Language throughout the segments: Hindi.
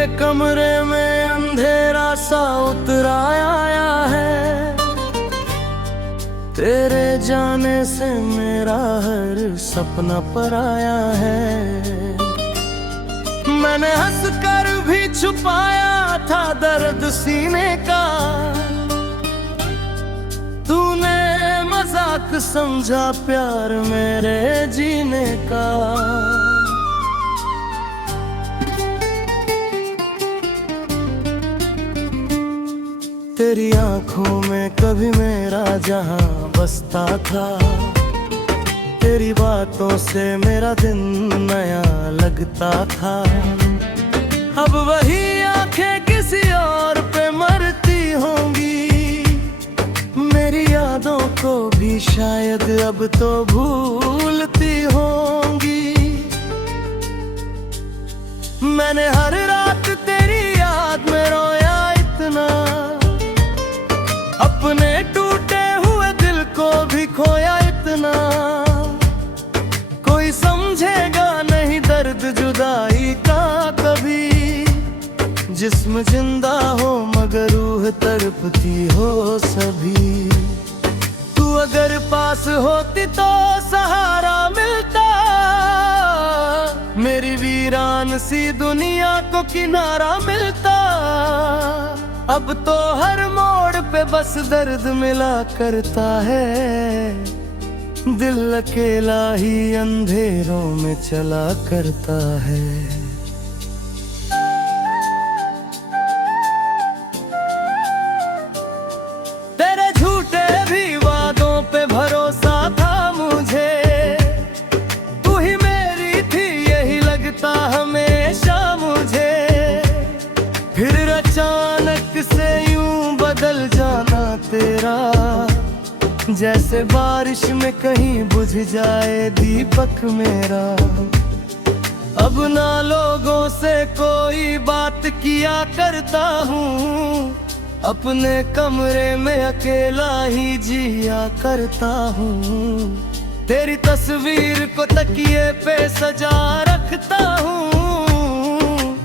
पूरे कमरे में अंधेरा सा उतरा आया है। तेरे जाने से मेरा हर सपना पराया है। मैंने हंसकर भी छुपाया था दर्द सीने का, तूने मजाक समझा प्यार मेरे जीने का। तेरी आंखों में कभी मेरा जहां बसता था, तेरी बातों से मेरा दिन नया लगता था। अब वही आंखें किसी और पे मरती होंगी, मेरी यादों को भी शायद अब तो भूलती होंगी। मैंने हर रात तेरी याद में रोया इतना, अपने टूटे हुए दिल को भी खोया इतना। कोई समझेगा नहीं दर्द जुदाई का कभी, जिस्म जिंदा हो मगर रूह तड़पती हो सभी। तू अगर पास होती तो सहारा मिलता, मेरी वीरान सी दुनिया को किनारा मिलता। अब तो हर मोड़ पे बस दर्द मिला करता है, दिल अकेला ही अंधेरों में चला करता है। तेरे झूठे भी वादों पे भरोसा था मुझे, तू ही मेरी थी यही लगता हमेशा मुझे। फिर अचानक से यूं बदल जाना तेरा, जैसे बारिश में कहीं बुझ जाए दीपक मेरा। अब ना लोगों से कोई बात किया करता हूँ, अपने कमरे में अकेला ही जिया करता हूँ। तेरी तस्वीर को तकिए पे सजा रखता हूँ,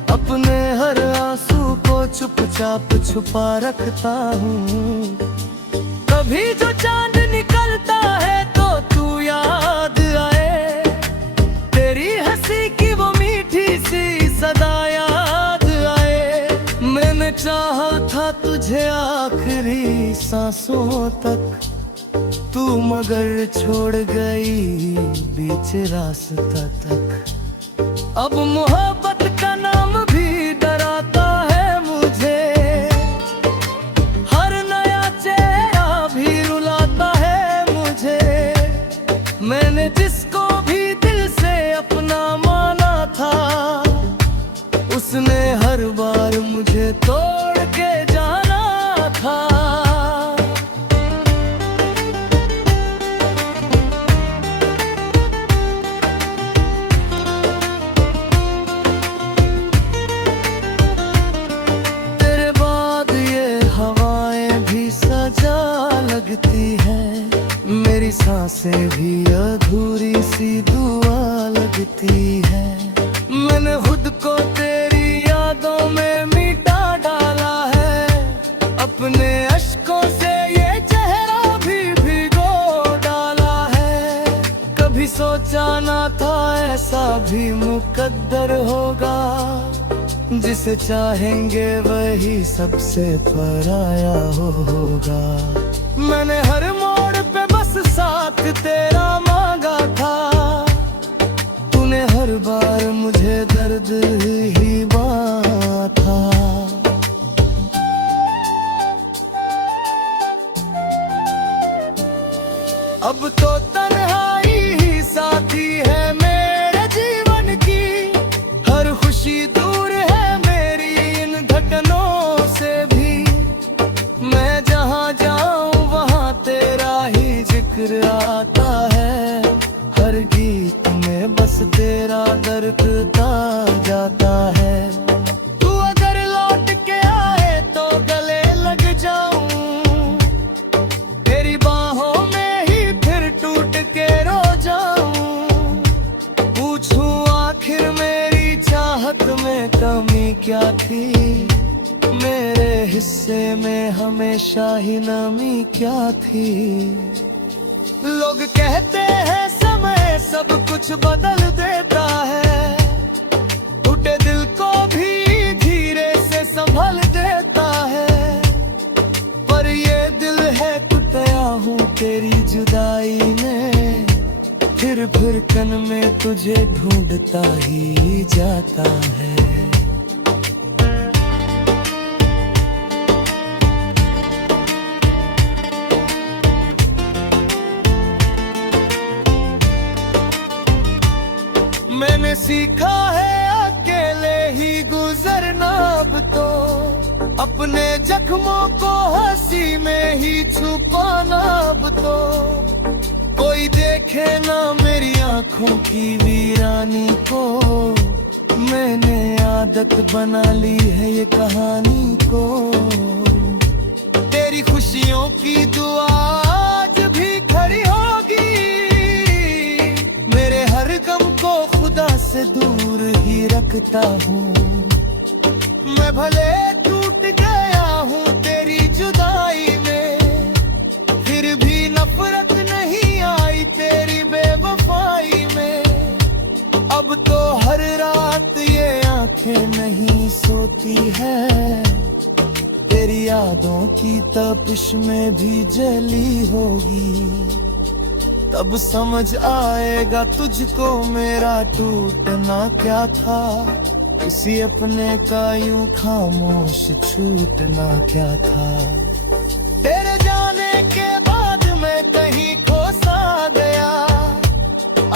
अपने हर आंसू को चुपचाप छुपा रखता हूँ। कभी जो चांद निकलता है तो तू याद आए, तेरी हंसी की वो मीठी सी सदा याद आए। मैंने चाहा था तुझे आखिरी सांसों तक, तू मगर छोड़ गई बीच रास्ता तक। अब मोहब्बत का नाम भी डराता है मुझे, हर नया चेहरा भी रुलाता है मुझे। मैंने जिसको भी दिल से अपना माना था, उसने हर बार मुझे तोड़ के जाना था। मेरी सांसें भी अधूरी सी दुआ लगती है। मैंने खुद को तेरी यादों में मिटा डाला है, अपने अश्कों से ये चेहरा भी भिगो डाला है। कभी सोचा ना था ऐसा भी मुकद्दर होगा, जिसे चाहेंगे वही सबसे पराया होगा। मैंने हर मोड़ पे बस साथ तेरा मांगा था, तूने हर बार मुझे दर्द ही बांटा। अब तो तन्हाई ही साथी है मेरे जीवन की, हर खुशी दूर है मेरी इन धड़कनों से भी। मैं जहाँ जाऊँ वहाँ तेरा ही जिक्र आता है, हर गीत में बस तेरा दर्द ता जाता है। तू अगर लौट के आए तो गले लग जाऊं, तेरी बाहों में ही फिर टूट के रो जाऊं। पूछूं आखिर मेरी चाहत में कमी क्या थी, में हमेशा ही नमी क्या थी। लोग कहते हैं समय सब कुछ बदल देता है, टूटे दिल को भी धीरे से संभल देता है। पर ये दिल है टूटा हूँ तेरी जुदाई में, फिर कन में तुझे ढूंढता ही जाता है। मैंने सीखा है अकेले ही गुजरना अब तो, अपने जख्मों को हंसी में ही छुपाना अब तो। कोई देखे ना मेरी आंखों की वीरानी को, मैंने आदत बना ली है ये कहानी को। तेरी खुशियों की दुआ आज भी खड़ी होगी, मेरे हर गम को खुदा से दूर ही रखता हूँ। मैं भले टूट गया हूँ तेरी जुदाई में, फिर भी नफरत नहीं आई तेरी बेवफाई में। अब तो हर रात ये आंखें नहीं सोती है, तेरी यादों की तपिश में भी जली होगी। तब समझ आएगा तुझको मेरा टूटना क्या था, किसी अपने का यूं खामोश छूटना क्या था। तेरे जाने के बाद मैं कहीं खो सा गया,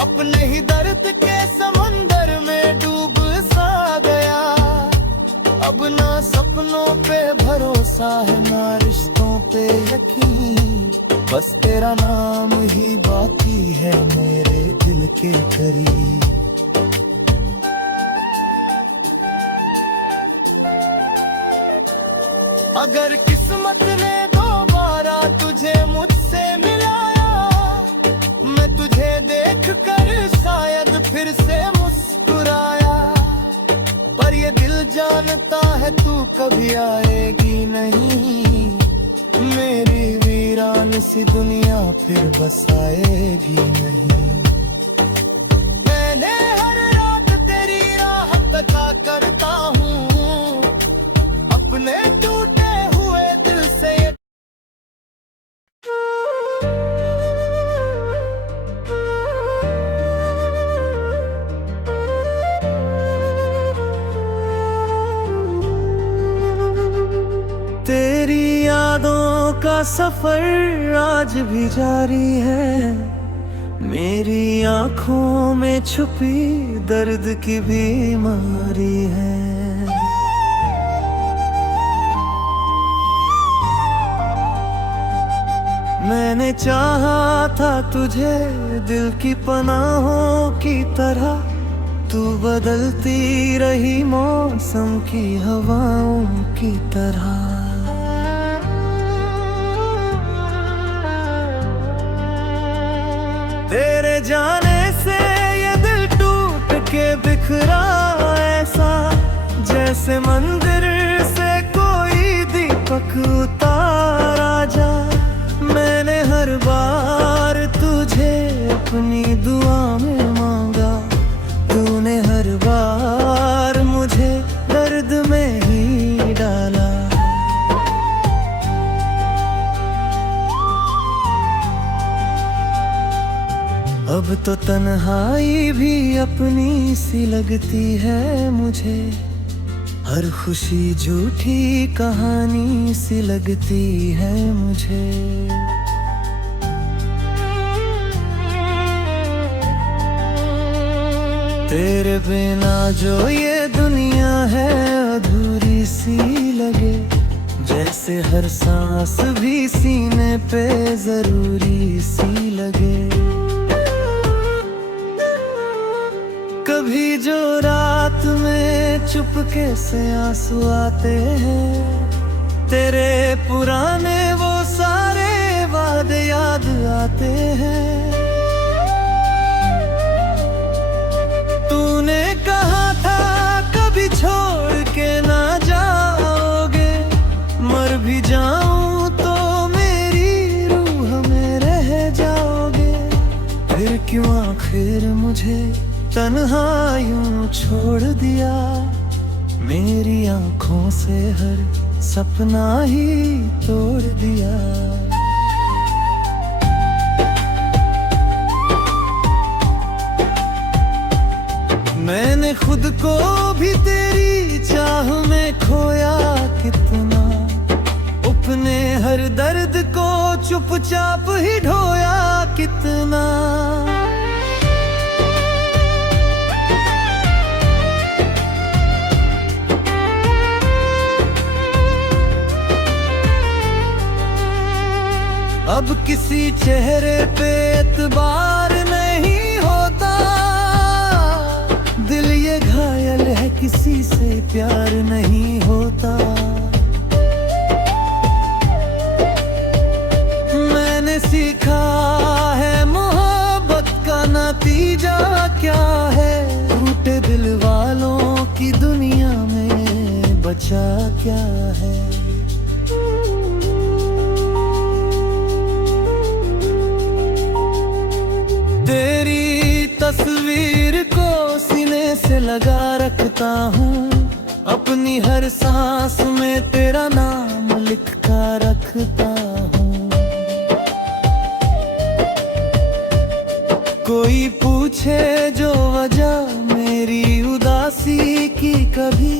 अपने ही दर्द के समंदर में डूब सा गया। अब ना सपनों पे भरोसा है ना रिश्तों पे यकीन, बस तेरा नाम ही बाकी है मेरे दिल के करीब। अगर किस्मत ने दोबारा तुझे मुझसे मिलाया, मैं तुझे देख कर शायद फिर से मुस्कुराया। पर ये दिल जानता है तू कभी आएगी नहीं, मेरी वीरान सी दुनिया फिर बसाएगी नहीं। मैंने हर रात तेरी राह तका करता हूँ, अपने टूटे हुए दिल से। तेरी यादों का सफर आज भी जारी है, मेरी आंखों में छुपी दर्द की बीमारी है। मैंने चाहा था तुझे दिल की पनाहों की तरह, तू बदलती रही मौसम की हवाओं की तरह। तेरे जाने से ये दिल टूट के बिखरा ऐसा, जैसे मंदिर से कोई दीपक उतारा जा। मैंने हर बार तुझे अपनी दुआ में मांगा, तूने हर बार मुझे दर्द में ही डाला। अब तो तन्हाई भी अपनी सी लगती है मुझे, हर खुशी झूठी कहानी सी लगती है मुझे। तेरे बिना जो ये दुनिया है अधूरी सी लगे, जैसे हर सांस भी सीने पे जरूरी सी लगे। कभी जो रात में चुपके से आंसू आते हैं, तेरे पुराने वो सारे वादे याद आते हैं। तूने कहा था कभी छोड़ के ना जाओगे, मर भी जा जाऊं तो मेरी रूह में रह जाओगे। फिर क्यों आखिर मुझे तन्हा यूं छोड़ दिया, मेरी आंखों से हर सपना ही तोड़ दिया। मैंने खुद को भी तेरी चाह में खोया कितना, अपने हर दर्द को चुपचाप ही ढोया कितना। अब किसी चेहरे पे एतबार नहीं होता, दिल ये घायल है किसी से प्यार नहीं होता। मैंने सीखा है मोहब्बत का नतीजा क्या है, टूटे दिल वालों की दुनिया में बचा क्या है। तेरी तस्वीर को सीने से लगा रखता हूँ, अपनी हर सांस में तेरा नाम लिख कर रखता हूँ। कोई पूछे जो वजह मेरी उदासी की कभी,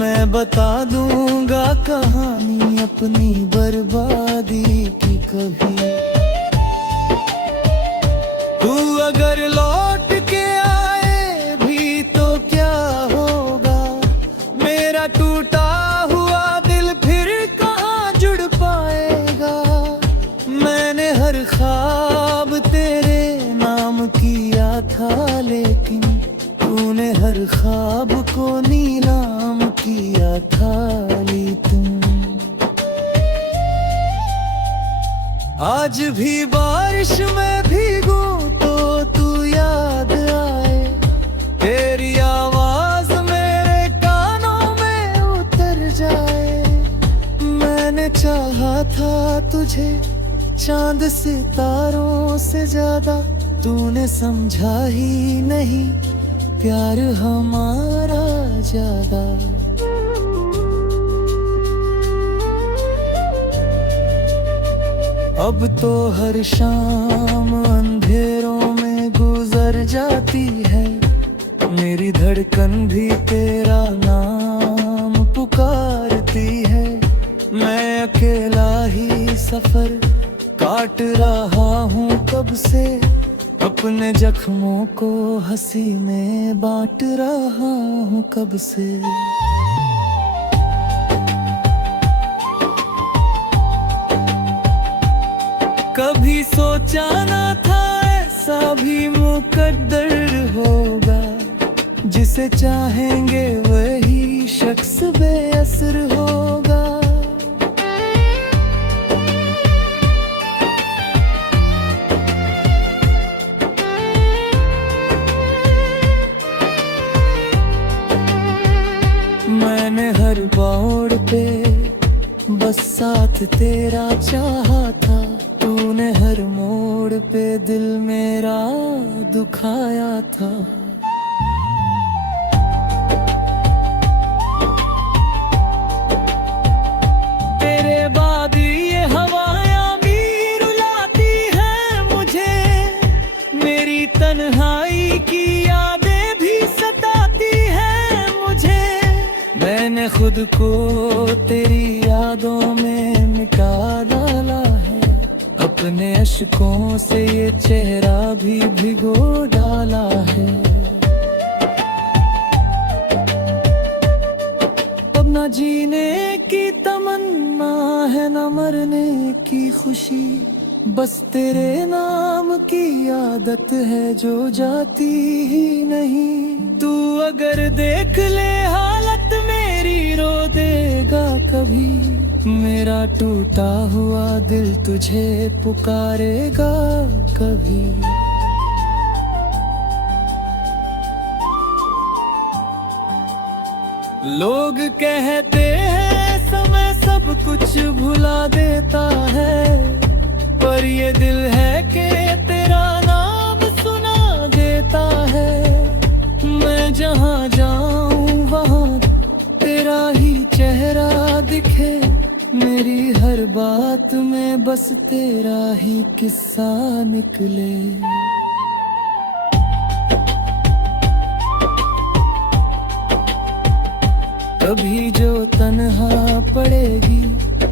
मैं बता दूंगा कहानी अपनी बर्बादी की कभी। तू अगर लौट के आए भी तो क्या होगा, मेरा टूटा हुआ दिल फिर कहाँ जुड़ पाएगा। मैंने हर ख्वाब तेरे नाम किया था, लेकिन तूने हर ख्वाब को नीलाम किया था। ली तुम आज भी बारिश में भीगूं तो तू याद आए, तेरी आवाज मेरे कानों में उतर जाए। मैंने चाहा था तुझे चांद सितारों से ज्यादा, तूने समझा ही नहीं प्यार हमारा ज्यादा। अब तो हर शाम अंधेरों में गुजर जाती है, मेरी धड़कन भी तेरा नाम पुकारती है। मैं अकेला ही सफर काट रहा हूँ कब से, अपने जख्मों को हंसी में बांट रहा हूँ कब से। कभी सोचा ना था ऐसा भी मुकद्दर होगा, जिसे चाहेंगे वही शख्स बेअसर होगा। मैंने हर बाड़ पे बस साथ तेरा चाहा था, तूने हर मोड़ पे दिल मेरा दुखाया था। तेरे बाद ये हवायां भी रुलाती है मुझे, मेरी तन्हाई की यादें भी सताती है मुझे। मैंने खुद को तेरी यादों में मिटा डाला है, अपने अश्कों से ये चेहरा भी भिगो डाला है। अब न जीने की तमन्ना है न मरने की खुशी, बस तेरे नाम की आदत है जो जाती ही नहीं। तू अगर देख ले हालत मेरी रो देगा कभी, मेरा टूटा हुआ दिल तुझे पुकारेगा कभी। लोग कहते हैं समय सब कुछ भुला देता है, पर ये दिल है कि तेरा नाम सुना देता है। मैं जहाँ जाऊँ वहाँ तेरा ही चेहरा दिखे, मेरी हर बात में बस तेरा ही किस्सा निकले। कभी जो तन्हा पड़ेगी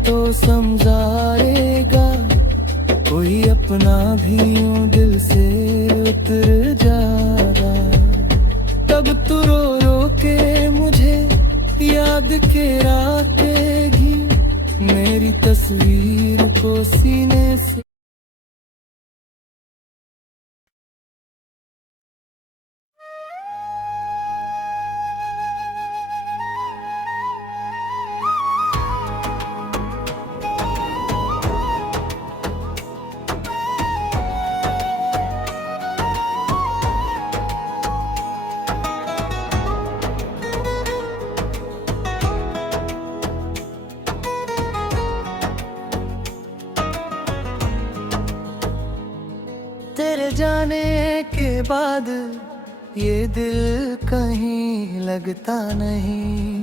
तो समझाएगा, कोई अपना भी यूं दिल से उतर जाएगा। तब तू रो रो के मुझे याद के रखेगी, मेरी तस्वीर को सीने से। तेरे जाने के बाद ये दिल कहीं लगता नहीं,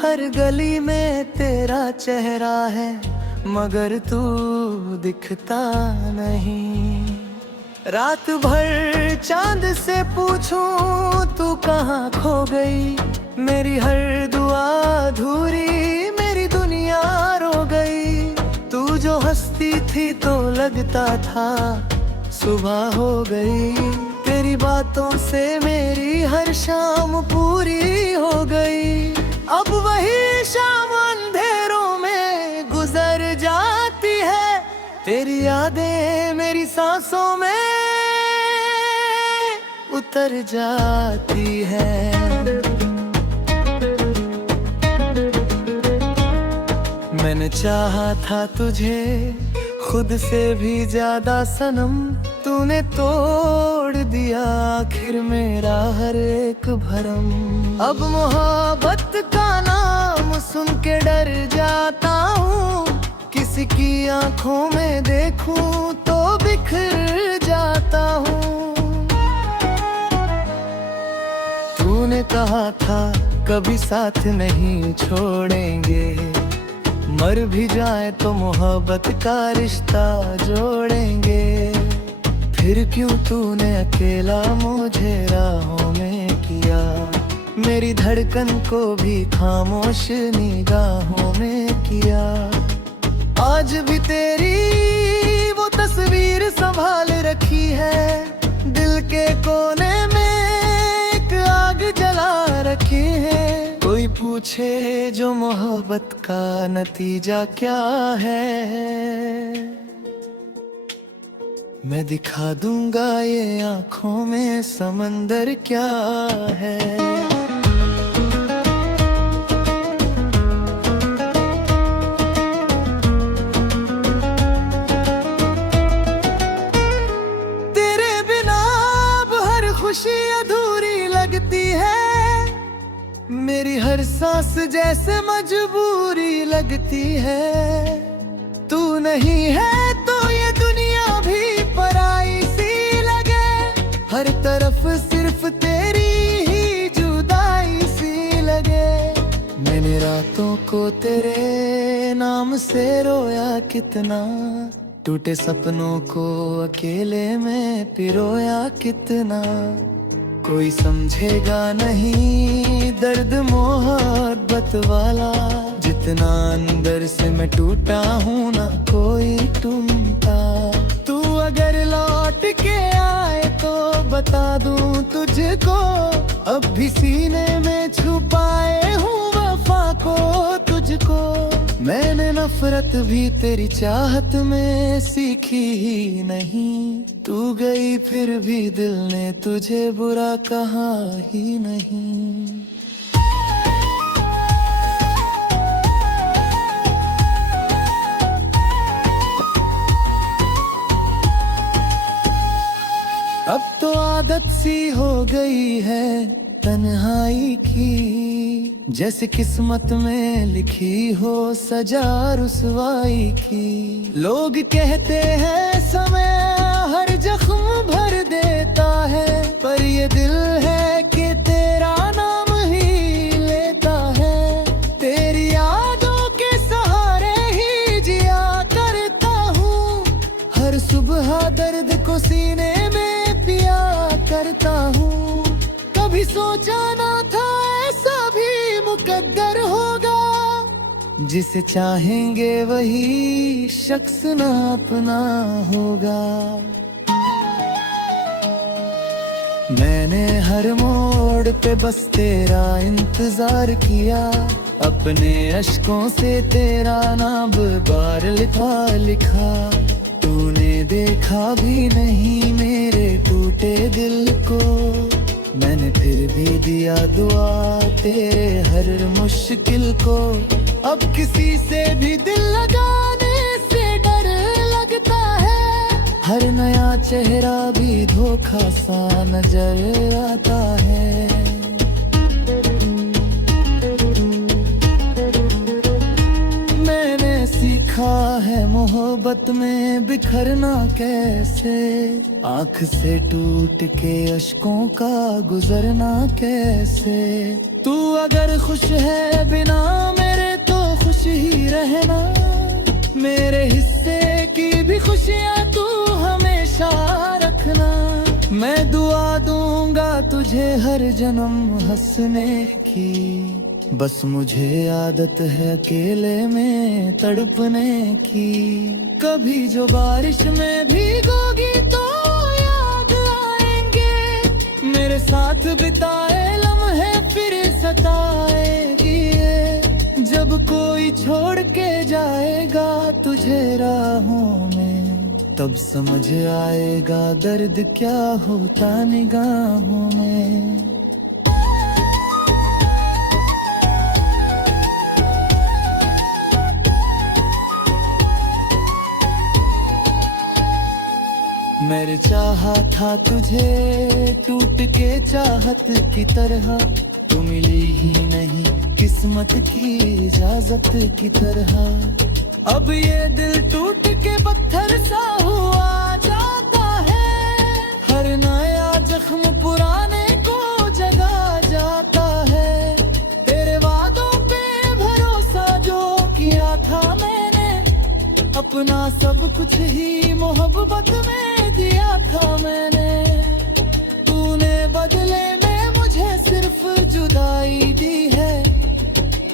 हर गली में तेरा चेहरा है मगर तू दिखता नहीं। रात भर चांद से पूछूं तू कहाँ खो गई, मेरी हर दुआ अधूरी, मेरी दुनिया रो गई। तू जो हंसती थी तो लगता था सुबह हो गई, तेरी बातों से मेरी हर शाम पूरी हो गई। अब वही शाम अंधेरों में गुजर जाती है, तेरी यादें मेरी सांसों में उतर जाती है। मैंने चाहा था तुझे खुद से भी ज्यादा सनम, तूने तोड़ दिया आखिर मेरा हर एक भरम। अब मोहब्बत का नाम सुन के डर जाता हूँ, किसी की आंखों में देखूं तो बिखर जाता हूँ। तूने कहा था कभी साथ नहीं छोड़ेंगे, मर भी जाए तो मोहब्बत का रिश्ता जोड़ेंगे। फिर क्यों तूने अकेला मुझे राहों में किया, मेरी धड़कन को भी खामोश निगाहों में किया। आज भी तेरी वो तस्वीर संभाल रखी है, दिल के कोने में एक आग जला रखी है। कोई पूछे जो मोहब्बत का नतीजा क्या है, मैं दिखा दूंगा ये आँखों में समंदर क्या है। तेरे बिना अब हर खुशी अधूरी लगती है, मेरी हर सांस जैसे मजबूरी लगती है। तू नहीं है तो ये दुनिया भी पराई सी लगे, हर तरफ सिर्फ तेरी ही जुदाई सी लगे। मैंने रातों को तेरे नाम से रोया कितना, टूटे सपनों को अकेले में पिरोया कितना। कोई समझेगा नहीं दर्द मोहब्बत वाला, जितना अंदर से मैं टूटा हूँ ना कोई टूटा। तू अगर लौट के आए तो बता दूँ तुझको, अब भी सीने में छुपाए हूँ वफा को तुझको। मैंने नफरत भी तेरी चाहत में सीखी ही नहीं, तू गई फिर भी दिल ने तुझे बुरा कहा ही नहीं। अब तो आदत सी हो गई है तन्हाई की, जैसे किस्मत में लिखी हो सजा रुसवाई की। लोग कहते हैं समय हर जख्म भर देता है, पर ये दिल है कि तेरा नाम ही लेता है। तेरी यादों के सहारे ही जिया करता हूँ, हर सुबह दर्द को सीने में पिया करता हूँ। कभी सोचा ना था ऐसा भी मुकद्दर होगा, जिसे चाहेंगे वही शख्स ना अपना होगा। मैंने हर मोड़ पे बस तेरा इंतजार किया, अपने अश्कों से तेरा नाम बार लिखा। तूने देखा भी नहीं मेरे टूटे दिल को, मैंने फिर भी दिया दुआ तेरे हर मुश्किल को। अब किसी से भी दिल लगाने से डर लगता है, हर नया चेहरा भी धोखा सा नजर आता है। मैंने सीखा है मोहब्बत में बिखरना कैसे, आँख से टूट के अश्कों का गुजरना कैसे। तू अगर खुश है बिना मेरे तो खुश ही रहना, मेरे हिस्से की भी खुशियाँ तू हमेशा रखना। मैं दुआ दूंगा तुझे हर जन्म हंसने की, बस मुझे आदत है अकेले में तड़पने की। कभी जो बारिश में भीगोगी तो याद आएंगे, मेरे साथ बिताए लम्हे फिर सताएगी। जब कोई छोड़ के जाएगा तुझे राहों में, तब समझ आएगा दर्द क्या होता निगाहों में। मैंने चाहा था तुझे टूट के चाहत की तरह, तू मिली ही नहीं किस्मत की इजाजत की तरह। अब ये दिल टूट के पत्थर सा हुआ जाता है, हर नया जख्म पुराने को जगा जाता है। तेरे वादों पे भरोसा जो किया था मैंने, अपना सब कुछ ही मोहब्बत में दिया था मैंने। तूने बदले में मुझे सिर्फ जुदाई दी है,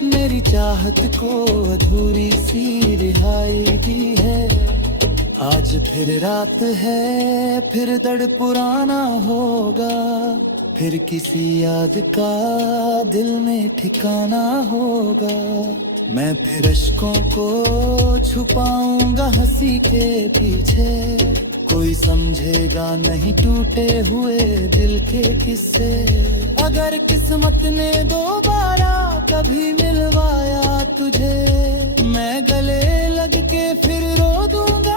मेरी चाहत को अधूरी सी रिहाई दी है। आज फिर रात है फिर दर्द पुराना होगा, फिर किसी याद का दिल में ठिकाना होगा। मैं फिर अश्कों को छुपाऊंगा हंसी के पीछे, कोई समझेगा नहीं टूटे हुए दिल के किस्से। अगर किस्मत ने दोबारा कभी मिलवाया तुझे, मैं गले लग के फिर रो दूंगा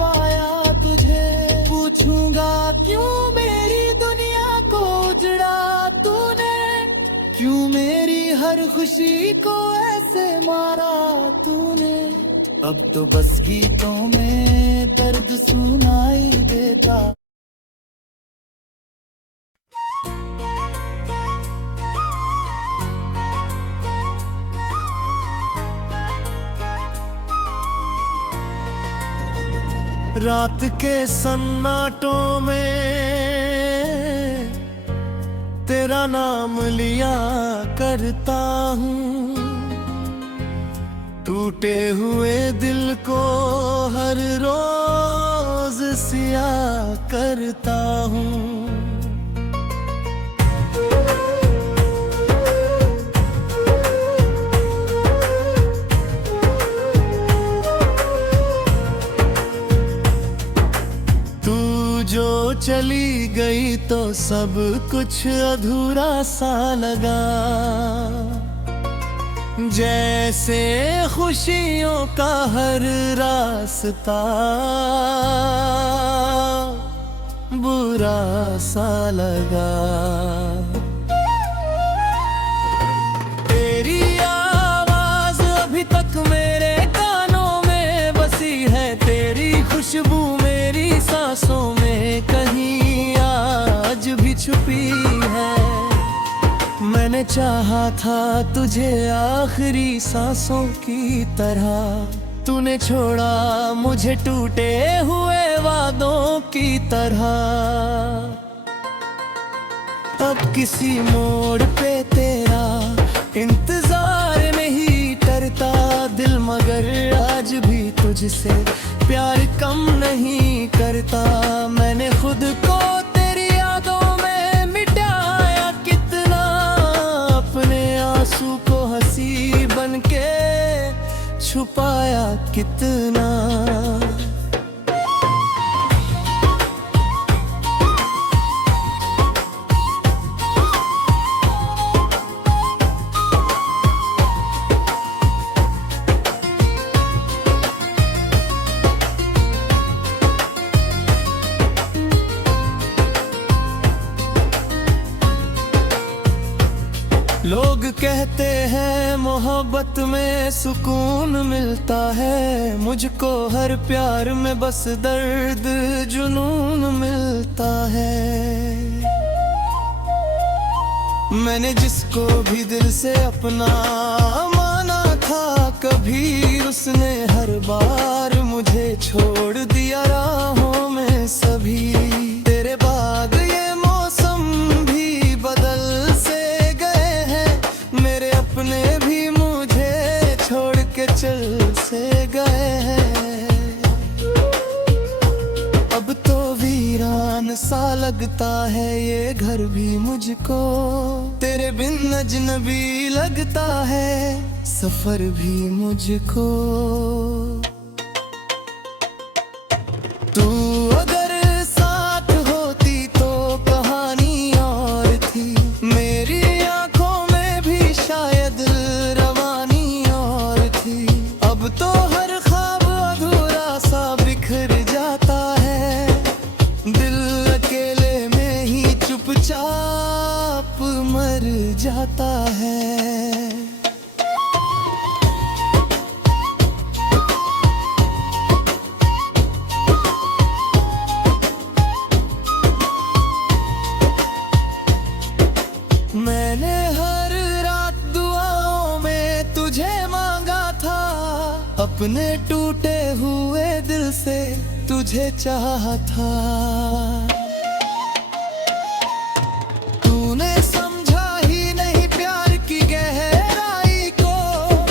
पाया तुझे। पूछूंगा क्यों मेरी दुनिया को उजड़ा तूने, क्यों मेरी हर खुशी को ऐसे मारा तूने। अब तो बस गीतों में दर्द सुनाई देता। रात के सन्नाटों में तेरा नाम लिया करता हूँ, टूटे हुए दिल को हर रोज सिया करता हूँ। तू जो चली गई तो सब कुछ अधूरा सा लगा, जैसे खुशियों का हर रास्ता बुरा सा लगा। सांसों में कहीं आज भी छुपी है। मैंने चाहा था तुझे आखिरी सांसों की तरह, तूने छोड़ा मुझे टूटे हुए वादों की तरह। अब किसी मोड़ पे तेरा इंतजार नहीं करता दिल, मगर आज भी तुझसे प्यार कम नहीं करता। मैंने खुद को तेरी यादों में मिटाया कितना, अपने आंसू को हंसी बनके छुपाया कितना। लोग कहते हैं मोहब्बत में सुकून मिलता है, मुझको हर प्यार में बस दर्द जुनून मिलता है। मैंने जिसको भी दिल से अपना माना था, कभी उसने हर बार मुझे छोड़ दिया राहों में सभी। तेरे बाद ये मौसम भी बदल से अपने भी मुझे छोड़ के चल से गए हैं। अब तो वीरान सा लगता है ये घर भी मुझको, तेरे बिन अजनबी लगता है सफर भी मुझको। तू अगर साथ होती तो कहानी और थी, मेरी आंखों में भी शायद रवानी और थी। अब तो हर ख्वाब अधूरा सा बिखर जाता है, दिल अकेले में ही चुपचाप मर जाता है। मैंने हर रात दुआओं में तुझे मांगा था, अपने टूटे हुए दिल से तुझे चाहा था। तूने समझा ही नहीं प्यार की गहराई को,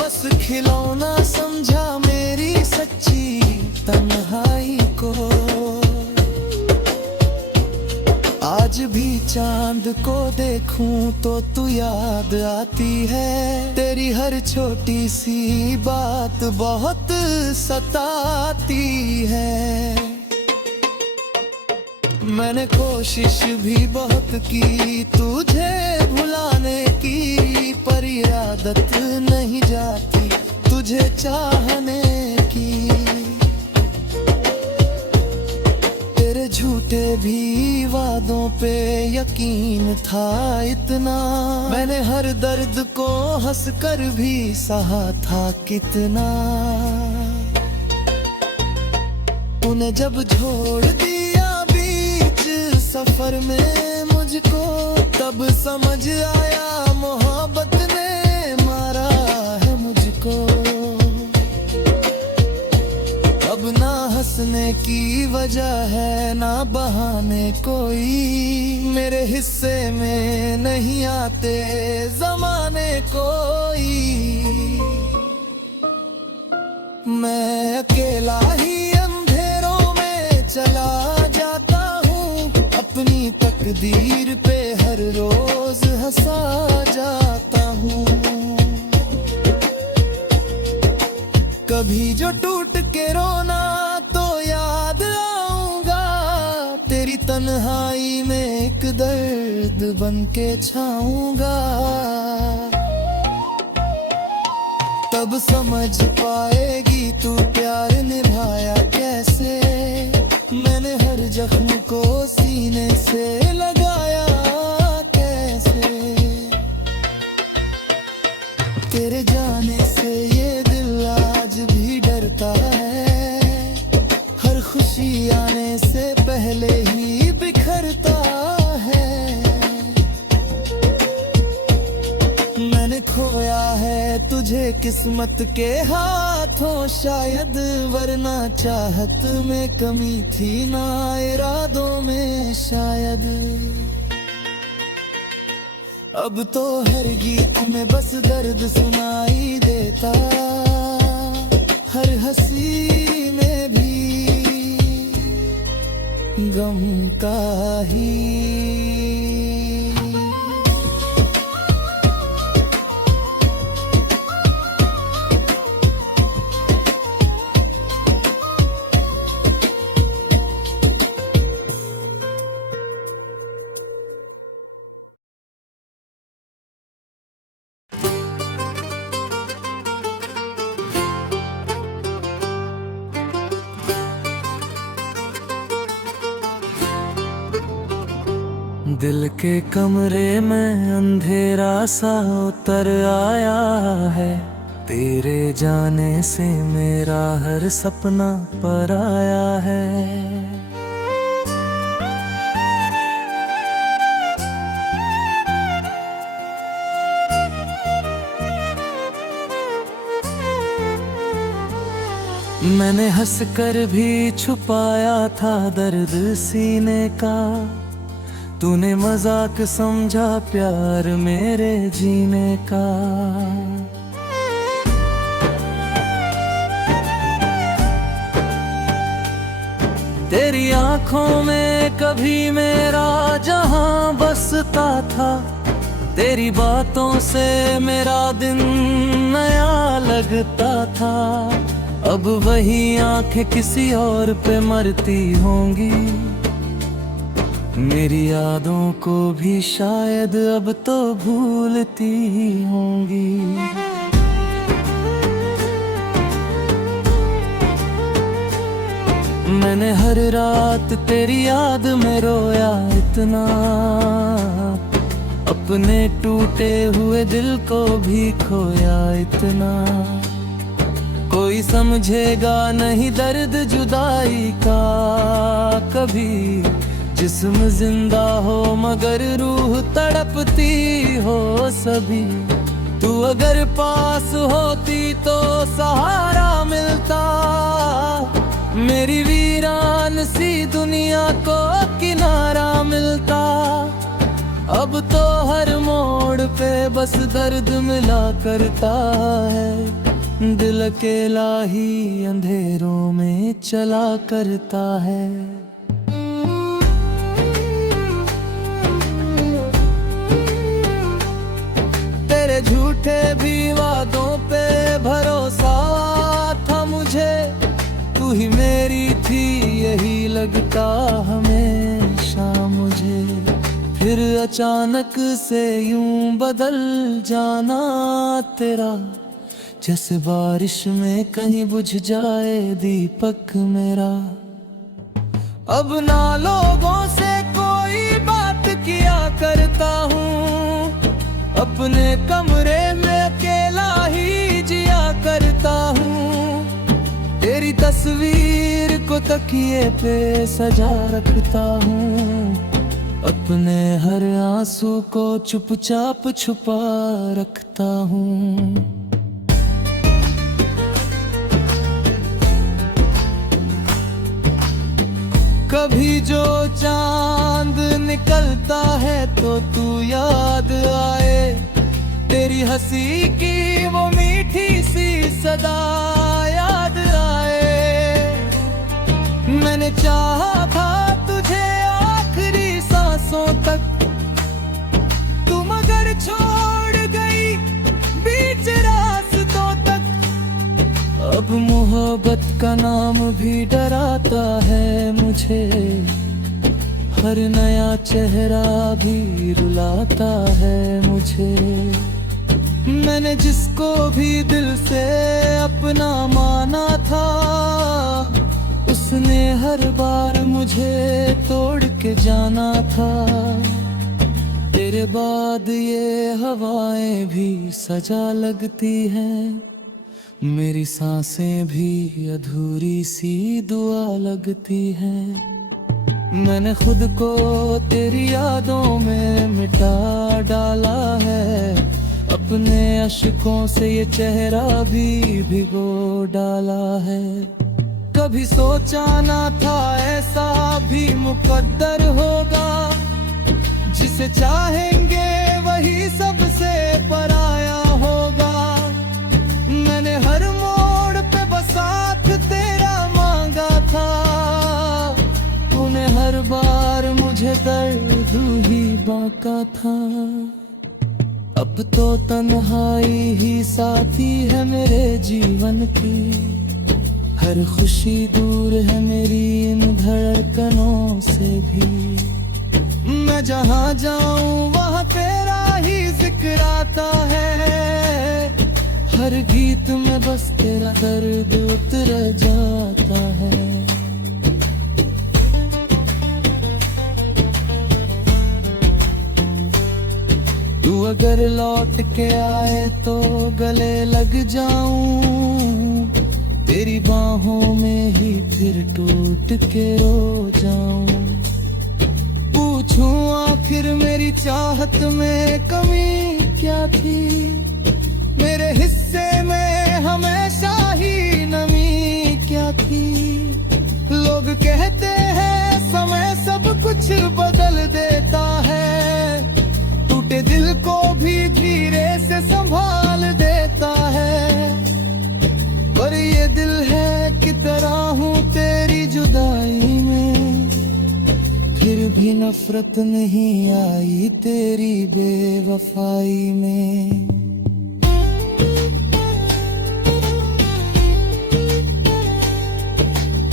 बस खिलौना समझा मेरी सच्ची तन्हाई को। आज भी चांद को देखूं तो तू याद आती है, तेरी हर छोटी सी बात बहुत सताती है। मैंने कोशिश भी बहुत की तुझे भुलाने की, पर ये आदत नहीं जाती तुझे चाहने की। तेरे झूठे भी वादों पे यकीन था इतना, मैंने हर दर्द को हंस कर भी सहा था कितना। तूने जब छोड़ दिया बीच सफर में मुझको, तब समझ आया मोहब्बत ने मारा है मुझको। अब ना हंसने की वजह है ना बहाने कोई, मेरे हिस्से में नहीं आते जमाने कोई। मैं अकेला ही अंधेरों में चला जाता हूँ, अपनी तकदीर पे हर रोज हंसा जाता हूँ। कभी जो टूट के रोना तो याद आऊंगा, तेरी तन्हाई में एक दर्द बन के छाऊंगा। तब समझ पाएगी तू प्यार निभाया कैसे, मैंने हर जख्म को सीने से लगाया कैसे। तेरे जाने से ये दिल आज भी डरता है, हर खुशी आने से पहले किस्मत के हाथों शायद, वरना चाहत में कमी थी ना इरादों में शायद। अब तो हर गीत में बस दर्द सुनाई देता, हर हंसी में भी गम का ही। दिल के कमरे में अंधेरा सा उतर आया है, तेरे जाने से मेरा हर सपना पराया है। मैंने हंसकर भी छुपाया था दर्द सीने का, तूने मजाक समझा प्यार मेरे जीने का। तेरी आंखों में कभी मेरा जहां बसता था, तेरी बातों से मेरा दिन नया लगता था। अब वही आंखें किसी और पे मरती होंगी, मेरी यादों को भी शायद अब तो भूलती ही होंगी। मैंने हर रात तेरी याद में रोया इतना, अपने टूटे हुए दिल को भी खोया इतना। कोई समझेगा नहीं दर्द जुदाई का कभी, जिस्म जिंदा हो मगर रूह तड़पती हो सभी। तू अगर पास होती तो सहारा मिलता, मेरी वीरान सी दुनिया को किनारा मिलता। अब तो हर मोड़ पे बस दर्द मिला करता है, दिल अकेला ही अंधेरों में चला करता है। तेरे झूठे भी वादों पे भरोसा था मुझे, तू ही मेरी थी यही लगता हमेशा मुझे। फिर अचानक से यूं बदल जाना तेरा, जैसे बारिश में कहीं बुझ जाए दीपक मेरा। अब ना लोगों से कोई बात किया करता हूँ, अपने कमरे में अकेला ही जिया करता हूँ। तेरी तस्वीर को तकिए पे सजा रखता हूँ, अपने हर आंसू को चुपचाप छुपा रखता हूँ। कभी जो चांद निकलता है तो तू याद आए, तेरी हंसी की वो मीठी सी सदा याद आए। मैंने चाहा था तुझे आखिरी सांसों तक, तू मगर छोड़ गई बीच रास्तों तक। अब मोहब्बत का नाम भी डराता है मुझे, हर नया चेहरा भी रुलाता है मुझे। मैंने जिसको भी दिल से अपना माना था, उसने हर बार मुझे तोड़ के जाना था। तेरे बाद ये हवाएं भी सजा लगती हैं, मेरी सांसें भी अधूरी सी दुआ लगती हैं। मैंने खुद को तेरी यादों में मिटा डाला है, अपने अश्कों से ये चेहरा भी भिगो डाला है। कभी सोचा ना था ऐसा भी मुकद्दर होगा, जिसे चाहेंगे वही सबसे पराया होगा। मैंने हर मोड़ पे बस साथ तेरा मांगा था, तूने हर बार मुझे दर्द ही बांका था। अब तो तन्हाई ही साथी है मेरे जीवन की, हर खुशी दूर है मेरी इन धड़कनों से भी। मैं जहाँ जाऊँ वहाँ तेरा ही जिक्र आता है, हर गीत में बस तेरा दर्द उतर जाता है। तू अगर लौट के आए तो गले लग जाऊं, तेरी बाहों में ही फिर टूट के रो जाऊं। पूछूं आखिर मेरी चाहत में कमी क्या थी, मेरे हिस्से में हमेशा ही नमी क्या थी। लोग कहते हैं समय सब कुछ बदल देता है, टूटे दिल को भी धीरे से संभाल देता है। पर ये दिल है कि तरह हूँ तेरी जुदाई में, फिर भी नफरत नहीं आई तेरी बेवफाई में।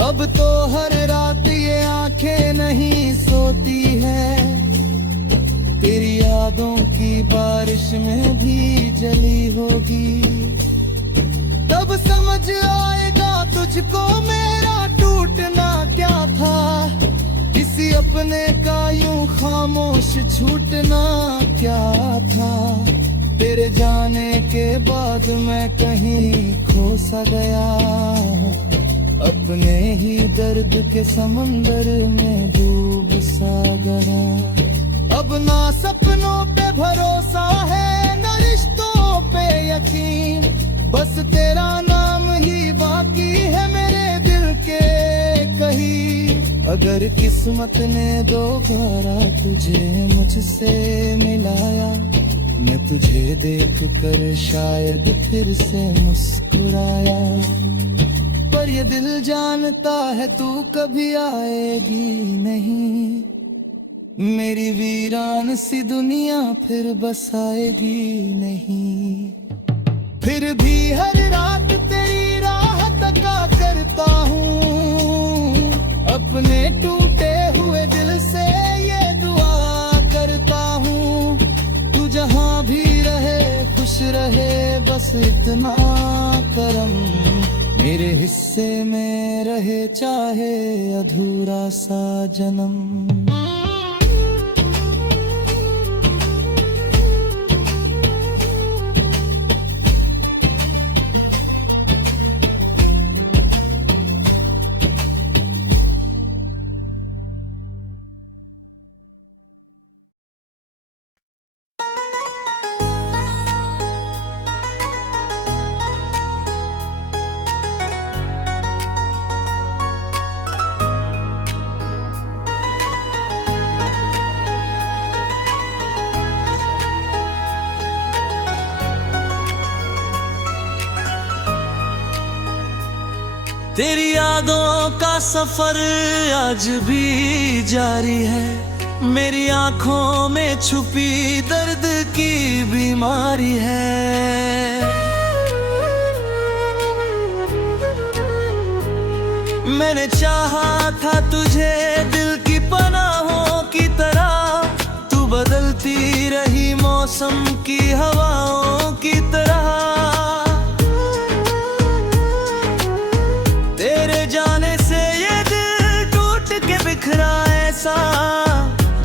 अब तो हर रात ये आंखें नहीं सोती है, तेरी यादों की बारिश में भी जली होगी। तब समझ आएगा तुझको मेरा टूटना क्या था, किसी अपने का यूं खामोश छूटना क्या था। तेरे जाने के बाद मैं कहीं खो सा गया, अपने ही दर्द के समंदर में डूब सा गया। अब ना सपनों पे भरोसा है न रिश्तों पे यकीन, बस तेरा नाम ही बाकी है मेरे दिल के कहीं। अगर किस्मत ने दोबारा तुझे मुझसे मिलाया, मैं तुझे देख कर शायद फिर से मुस्कुराया। पर ये दिल जानता है तू कभी आएगी नहीं, मेरी वीरान सी दुनिया फिर बसाएगी नहीं। फिर भी हर रात तेरी राह तका करता हूँ, अपने टूटे हुए दिल से ये दुआ करता हूँ। तू जहाँ भी रहे खुश रहे बस इतना करम, मेरे हिस्से में रहे चाहे अधूरा सा जन्म। तेरी यादों का सफर आज भी जारी है, मेरी आंखों में छुपी दर्द की बीमारी है। मैंने चाहा था तुझे दिल की पनाहों की तरह, तू बदलती रही मौसम की हवाओं की तरह।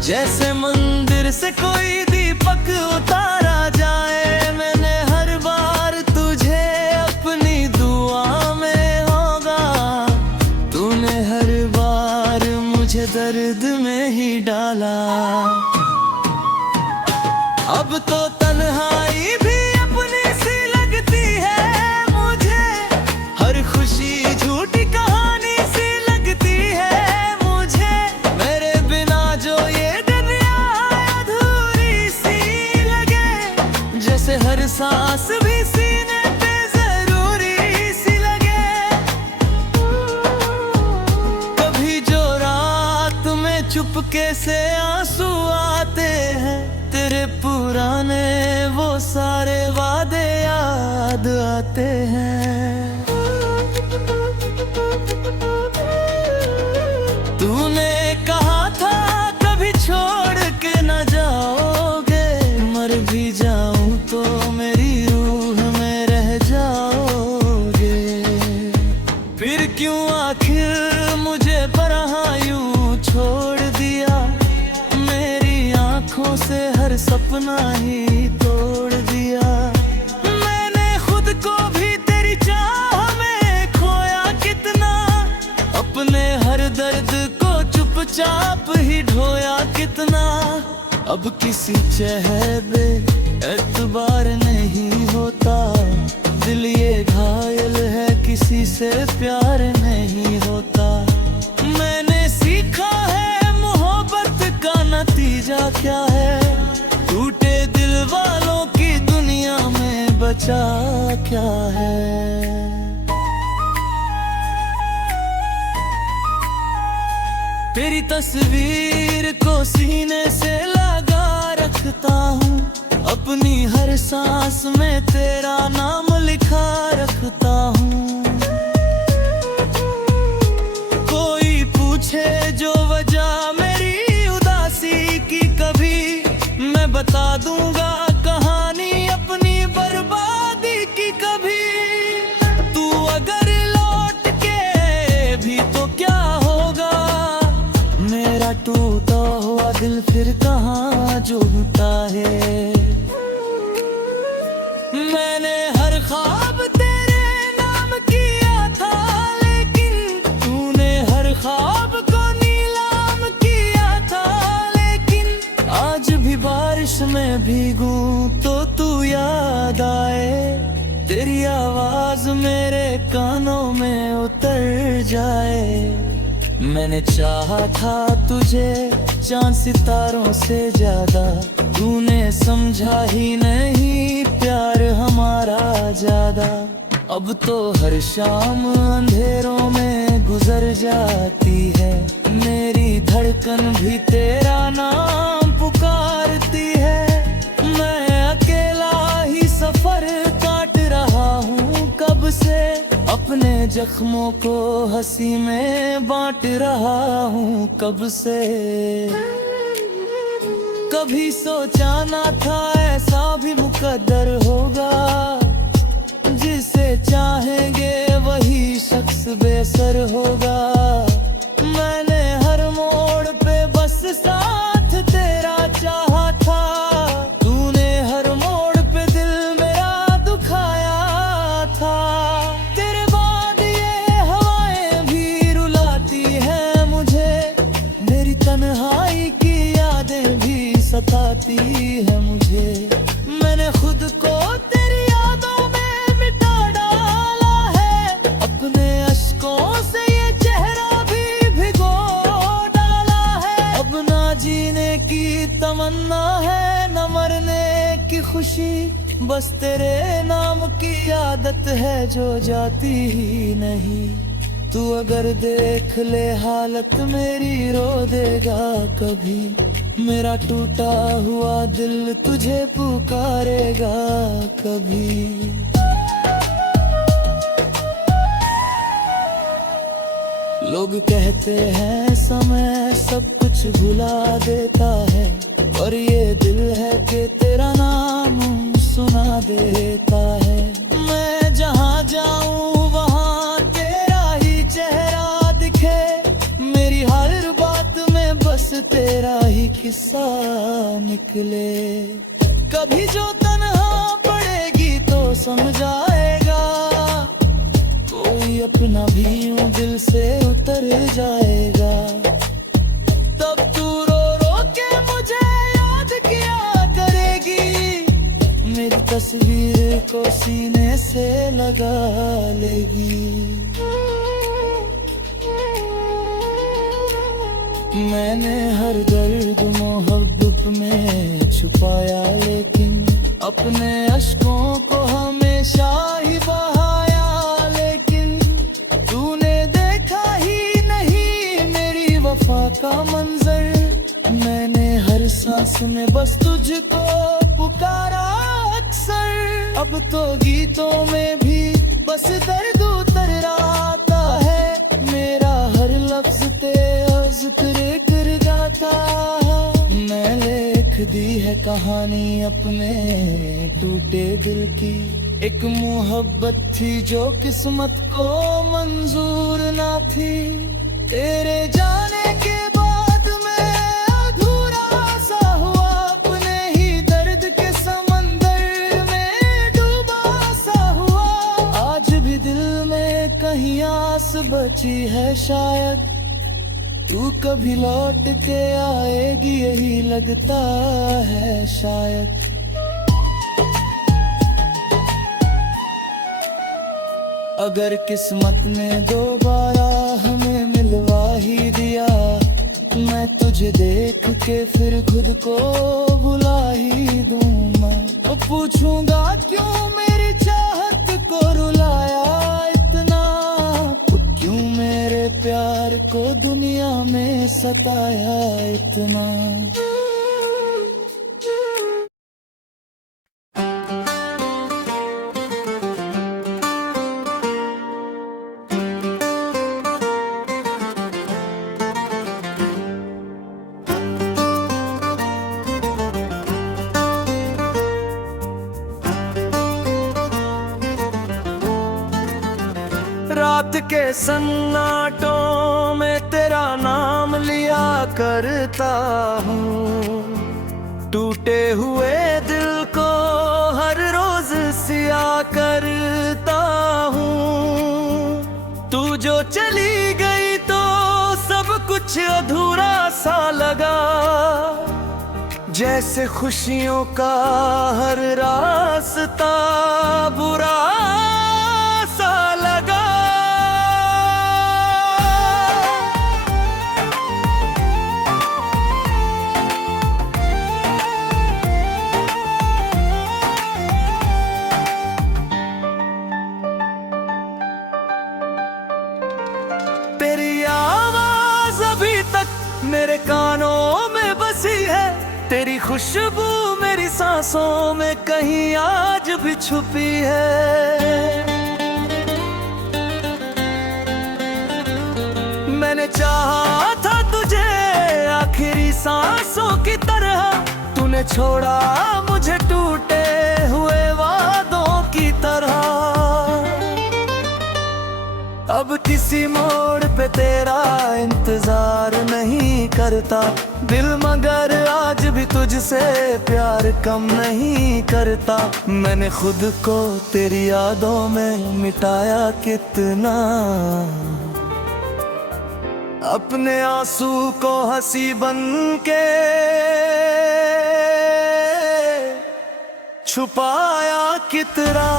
जैसे मंदिर से कोई दीपक उतारा जाए, मैंने हर बार तुझे अपनी दुआ में होगा, तूने हर बार मुझे दर्द में ही डाला। अब तो तन्हाई भी चुपके से आंसू आते हैं, तेरे पुराने वो सारे वादे याद आते हैं। तूने कहा था कभी छोड़ के न जाओगे, मर भी जाऊं तो मेरी रूह में रह जाओगे। फिर क्यों आखिर मुझे बरहा यूं छोड़ दिया, मेरी आंखों से हर सपना ही तोड़ दिया। मैंने खुद को भी तेरी चाह में खोया कितना, अपने हर दर्द को चुपचाप ही ढोया कितना। अब किसी चेहरे एतबार नहीं होता, दिल ये घायल है किसी से प्यार नहीं होता। मैंने सीखा है मोहब्बत का नतीजा क्या है, टूटे दिल वालों की दुनिया में बचा क्या है। तेरी तस्वीर को सीने से लगा रखता हूँ, अपनी हर सांस में तेरा नाम लिखा रखता हूँ। कोई पूछे जो वजह मेरी उदासी की, कभी मैं बता दूंगा कहानी अपनी बर्बादी की। कभी तू अगर लौट के भी तो क्या होगा, मेरा टूटा हुआ दिल फिर कहाँ जुड़ता है। मैंने हर ख्वाब तेरे नाम किया था, लेकिन तूने हर ख्वाब को नीलाम किया था। लेकिन आज भी बारिश में भीगूं तो तू याद आए, तेरी आवाज मेरे कानों में उतर जाए। मैंने चाहा था तुझे चांद सितारों से ज्यादा, तूने समझा ही नहीं प्यार हमारा ज्यादा। अब तो हर शाम अंधेरों में गुजर जाती है, मेरी धड़कन भी तेरा नाम पुकारती है। मैं अकेला ही सफर काट रहा हूँ कब से, अपने जख्मों को हंसी में बांट रहा हूँ कब से। कभी सोचा ना था ऐसा भी मुकद्दर होगा, जिसे चाहेंगे वही शख्स बेसर होगा। मैंने हर मोड़ पे बस साथ तेरा चाहा था, तूने हर मोड़ पे दिल मेरा दुखाया था। तेरे बाद ये हवाएं भी रुलाती हैं मुझे, मेरी तन्हाई की यादें भी सताती है मुझे। मैंने खुद को तेरी यादों में मिटा डाला है, अपने अश्कों से ये चेहरा भी भिगो डाला है। अब ना जीने की तमन्ना है न मरने की खुशी, बस तेरे नाम की आदत है जो जाती ही नहीं। तू अगर देख ले हालत मेरी रो देगा कभी, मेरा टूटा हुआ दिल तुझे पुकारेगा कभी। लोग कहते हैं समय सब कुछ भुला देता है, और ये दिल है कि तेरा नाम सुना देता है। मैं जहाँ जाऊँ वहाँ तेरा ही चेहरा दिखे, मेरी हर बात में बस तेरा ही किस्सा निकले। कभी जो तन्हा पड़ेगी तो समझाएगा, कोई अपना भी यूं दिल से उतर जाएगा। तब तू रो रो के मुझे याद किया करेगी, मेरी तस्वीर को सीने से लगा लेगी। मैंने हर दर्द मोहब्बत में छुपाया, लेकिन अपने अश्कों को हमेशा ही बहाया। लेकिन तूने देखा ही नहीं मेरी वफा का मंजर, सांस में बस तुझको पुकारा अक्सर। अब तो गीतों में भी बस दर्द उतर आता है मेरा, हर लफ्ज तेरा जिक्र कर जाता है। मैं लिख दी है कहानी अपने टूटे दिल की, एक मोहब्बत थी जो किस्मत को मंजूर ना थी। तेरे जाने के बाद मैं अधूरा सा हुआ, अपने ही दर्द के समंदर में डूबा सा हुआ। आज भी दिल में कहीं आस बची है शायद, तू कभी लौट के आएगी यही लगता है शायद। अगर किस्मत ने दोबारा हमें मिलवा ही दिया, मैं तुझे देख के फिर खुद को भुला ही दूंगा। और पूछूंगा क्यों मेरी चाहत को रुलाया इतना, क्यों मेरे प्यार को दुनिया में सताया इतना। रात के सन्नाटों में तेरा नाम लिया करता हूँ, टूटे हुए दिल को हर रोज सिया करता हूँ। तू जो चली गई तो सब कुछ अधूरा सा लगा, जैसे खुशियों का हर रास्ता बुरा सा लगा। तेरी आवाज अभी तक मेरे कानों में बसी है, तेरी खुशबू मेरी सांसों में कहीं आज भी छुपी है। मैंने चाहा था तुझे आखिरी सांसों की तरह, तूने छोड़ा मुझे टूटे हुए वादों की तरह। अब किसी मोड़ पे तेरा इंतजार नहीं करता दिल, मगर आज भी तुझसे प्यार कम नहीं करता। मैंने खुद को तेरी यादों में मिटाया कितना, अपने आंसू को हंसी बन के छुपाया कितना।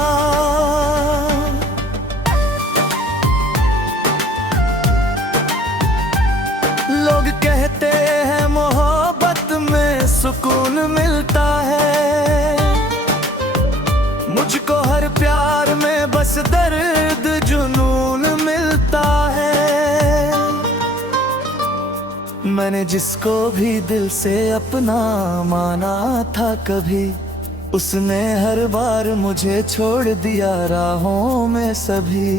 लोग कहते हैं मोहब्बत में सुकून मिलता है, मुझको हर प्यार में बस दर्द जुनून मिलता है। मैंने जिसको भी दिल से अपना माना था कभी, उसने हर बार मुझे छोड़ दिया राहों में सभी।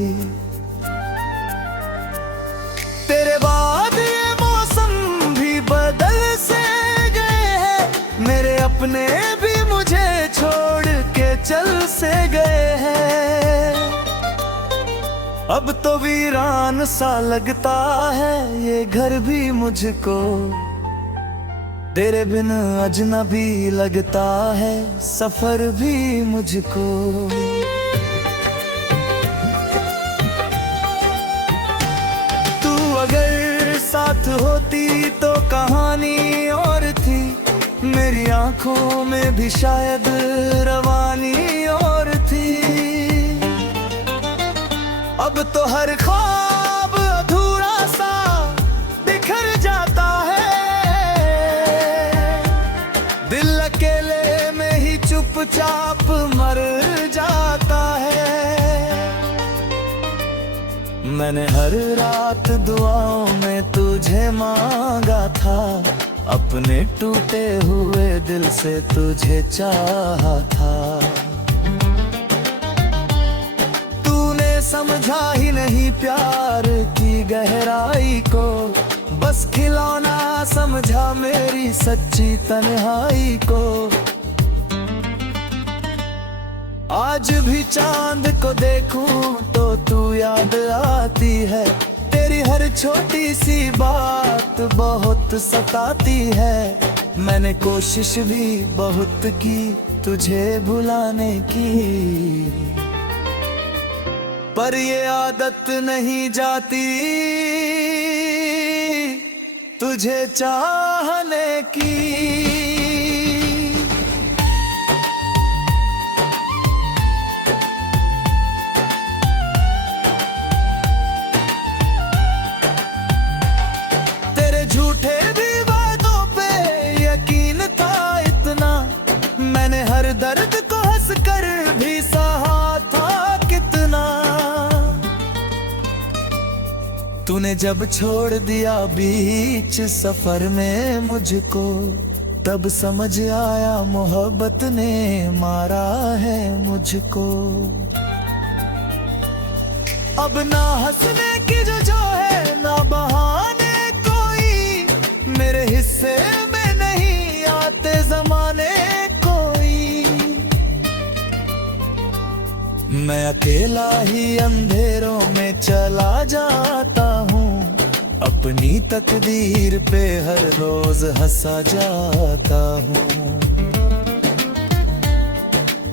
तेरे बाद बदल से गए हैं, मेरे अपने भी मुझे छोड़ के चल से गए हैं। अब तो वीरान सा लगता है ये घर भी मुझको, तेरे बिन अजनबी लगता है सफर भी मुझको। तू अगर साथ होती तो कहानी और थी, मेरी आंखों में भी शायद रवानी और थी। अब तो हर ख्वाब अधूरा सा बिखर जाता है, दिल अकेले में ही चुपचाप मर जाता है। मैंने हर रात दुआओं में तुझे मांगा था, अपने टूटे हुए दिल से तुझे चाहा था। तूने समझा ही नहीं प्यार की गहराई को, बस खिलौना समझा मेरी सच्ची तन्हाई को। आज भी चांद को देखूं तो तू याद आती है, तेरी हर छोटी सी बात बहुत सताती है। मैंने कोशिश भी बहुत की तुझे भुलाने की, पर ये आदत नहीं जाती तुझे चाहने की। झूठे भी वादों पे यकीन था इतना, मैंने हर दर्द को हंसकर भी सहा था कितना। तूने जब छोड़ दिया बीच सफर में मुझको, तब समझ आया मोहब्बत ने मारा है मुझको। अब ना हंसने की जो है ना बहाने, मेरे हिस्से में नहीं आते जमाने कोई। मैं अकेला ही अंधेरों में चला जाता हूँ, अपनी तकदीर पे हर रोज हंसा जाता हूँ।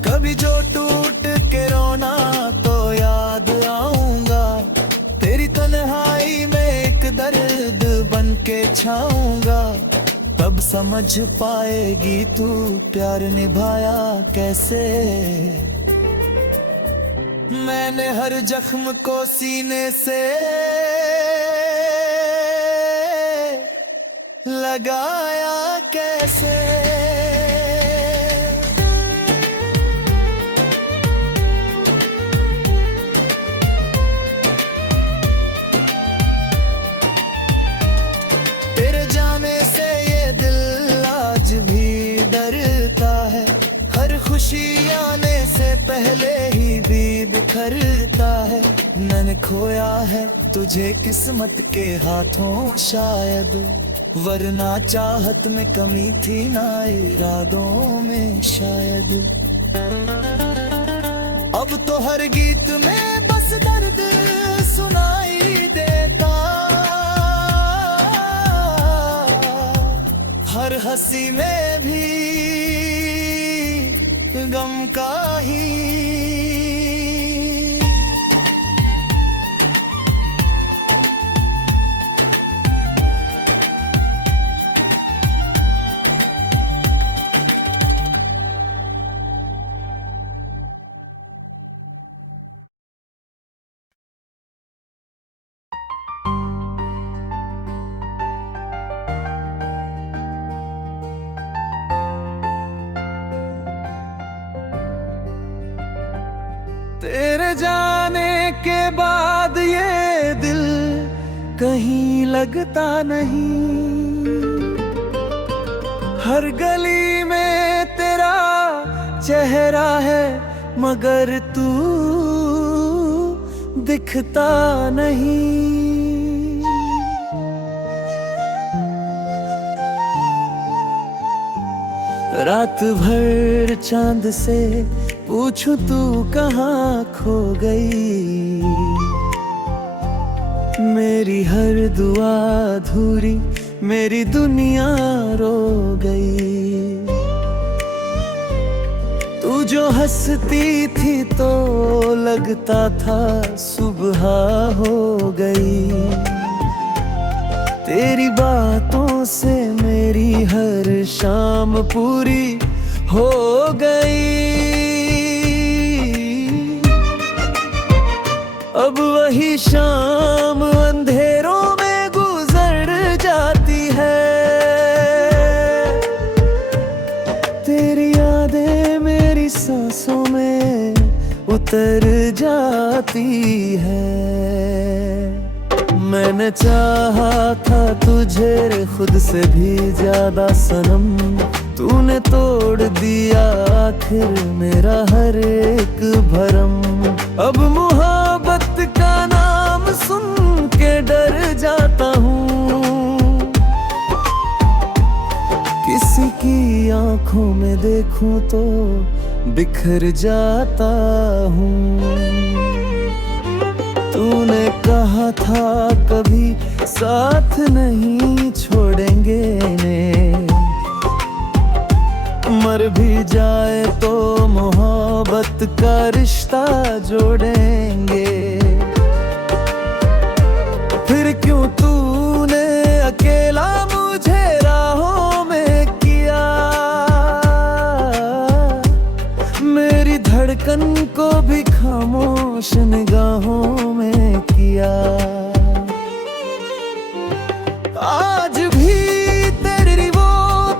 कभी जो टूट के रोना तो याद आऊंगा, तेरी तन्हाई में एक दर्द बन के छाऊंगा। तब समझ पाएगी तू प्यार निभाया कैसे। मैंने हर जख्म को सीने से लगाया कैसे। तेरे जाने से ये दिल आज भी डरता है, हर खुशी आने से पहले ही भी बिखरता है। मैंने खोया है तुझे किस्मत के हाथों शायद, वरना चाहत में कमी थी ना इरादों में शायद। अब तो हर गीत में बस दर्द सुनाई देता, हर हंसी में भी गम का ही। तेरे जाने के बाद ये दिल कहीं लगता नहीं, हर गली में तेरा चेहरा है मगर तू दिखता नहीं। रात भर चांद से पूछूं तू कहाँ खो गई, मेरी हर दुआ अधूरी मेरी दुनिया रो गई। तू जो हंसती थी तो लगता था सुबह हो गई, तेरी बातों से मेरी हर शाम पूरी हो गई। अब वही शाम अंधेरों में गुजर जाती है, तेरी यादें मेरी सांसों में उतर जाती है। मैंने मैंने चाहा था तुझे खुद से भी ज्यादा सनम, तूने तोड़ दिया आखिर मेरा हर एक भरम। अब मोहब्बत का नाम सुन के डर जाता हूँ, किसी की आंखों में देखूं तो बिखर जाता हूँ। तूने कहा था कभी साथ नहीं छोड़ेंगे ने, मर भी जाए तो मोहब्बत का रिश्ता जोड़ेंगे। फिर क्यों तूने अकेला मुझे राहों में किया, मेरी धड़कन को भी खामोश निगाहों में किया। आज भी तेरी वो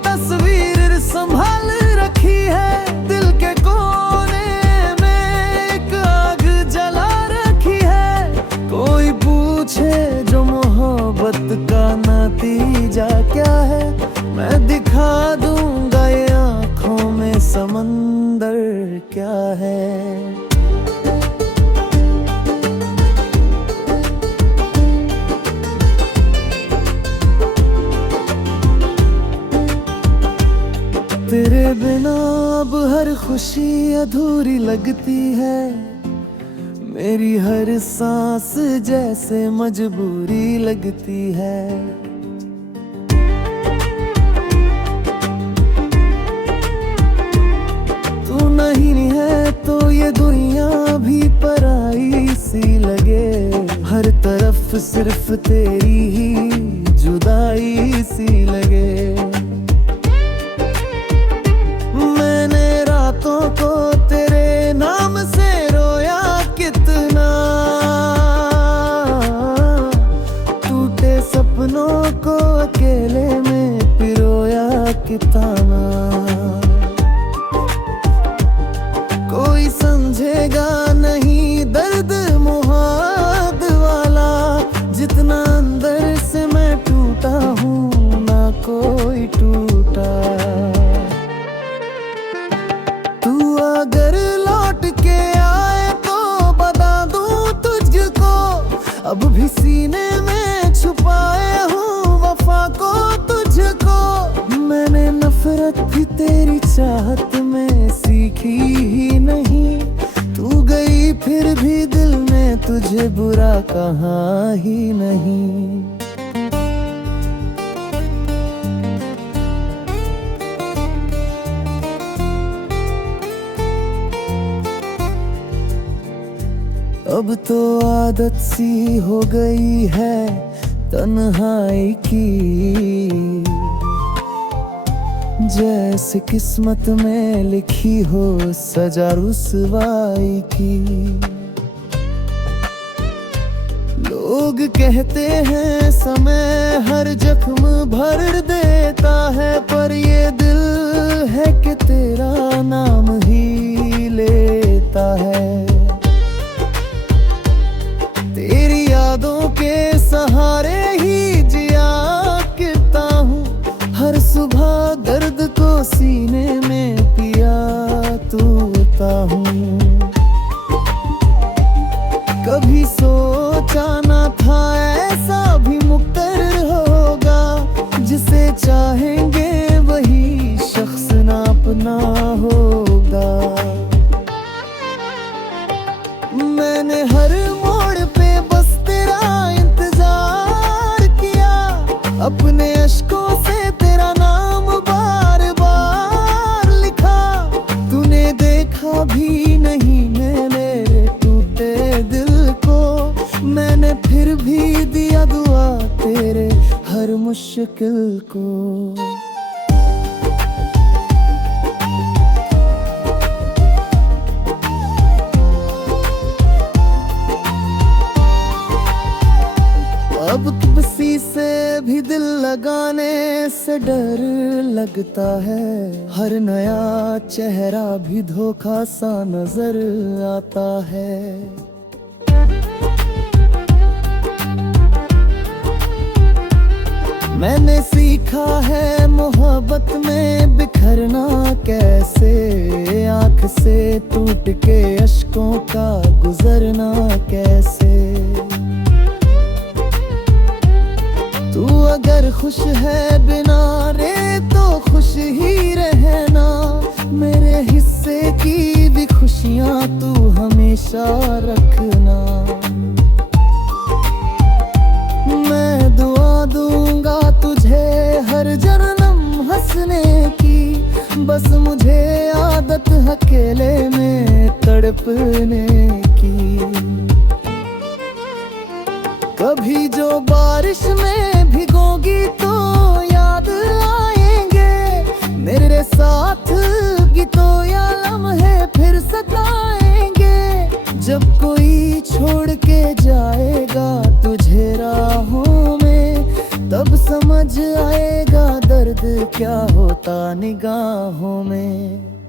तस्वीर संभाल रखी है, दिल के कोने में एक आग जला रखी है। कोई पूछे जो मोहब्बत का नतीजा क्या है, मैं दिखा दूंगा ये आंखों में समंदर क्या है। तेरे बिना अब हर खुशी अधूरी लगती है, मेरी हर सांस जैसे मजबूरी लगती है। तू नहीं है तो ये दुनिया भी पराई सी लगे, हर तरफ सिर्फ तेरी ही जुदाई सी लगे। को तेरे नाम से रोया कितना, टूटे सपनों को अकेले में पिरोया कितना। कोई समझेगा नहीं दर्द मुहाद वाला, जितना अंदर से मैं टूटा हूँ ना कोई टूटा। अगर लौट के आए तो बता दूं तुझको, अब भी सीने में छुपाए हूँ वफा को तुझको। मैंने नफरत भी तेरी चाहत में सीखी ही नहीं, तू गई फिर भी दिल ने तुझे बुरा कहा ही नहीं। अब तो आदत सी हो गई है तन्हाई की, जैसे किस्मत में लिखी हो सजा रुसवाई की। लोग कहते हैं समय हर जख्म भर देता है, पर ये दिल है कि तेरा नाम ही लेता है। तेरी यादों के सहारे ही जिया करता हूँ, हर सुबह दर्द को सीने में पिया तूता हूँ। कभी सोचा न था ऐसा भी मुक़र्रर होगा, जिसे चाहेंगे वही शख्स ना अपना होगा। मैंने हर मोड़ पे बस तेरा इंतजार किया, अपने अश्कों से तेरा नाम बार बार लिखा। तूने देखा भी नहीं मेरे टूटे दिल को, मैंने फिर भी दिया दुआ तेरे हर मुश्किल को। अब किसी से भी दिल लगाने से डर लगता है, हर नया चेहरा भी धोखा सा नजर आता है। मैंने सीखा है मोहब्बत में बिखरना कैसे, आंख से टूट के अश्कों का गुजरना कैसे। तू अगर खुश है बिना रे तो खुश ही रहना, मेरे हिस्से की भी खुशियां तू हमेशा रखना। मैं दुआ दूंगा तुझे हर जन्म हंसने की, बस मुझे आदत अकेले में तड़पने की। कभी जो बारिश में भिगोगी तो याद आएंगे, मेरे साथ गीतों या लम्हे फिर सताएंगे। जब कोई छोड़ के जाएगा तुझे राहों में, तब समझ आएगा दर्द क्या होता निगाहों में।